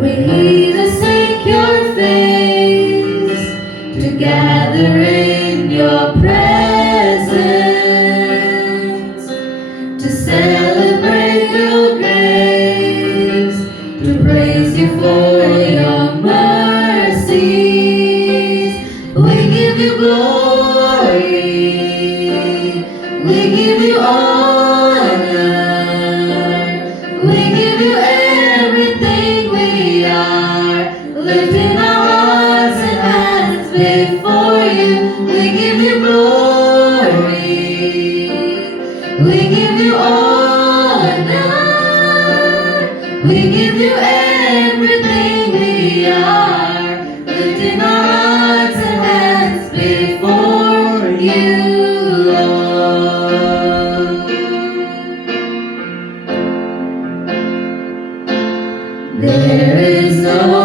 We to seek your face, to gather in your presence, to celebrate your grace, to praise you for your mercies. We give you glory, we give you honor, we give you everything we are, lifting our hearts and hands before you. We give you glory, we give you honor, we give you everything we are, lifting our hearts and hands before you, Lord. There is no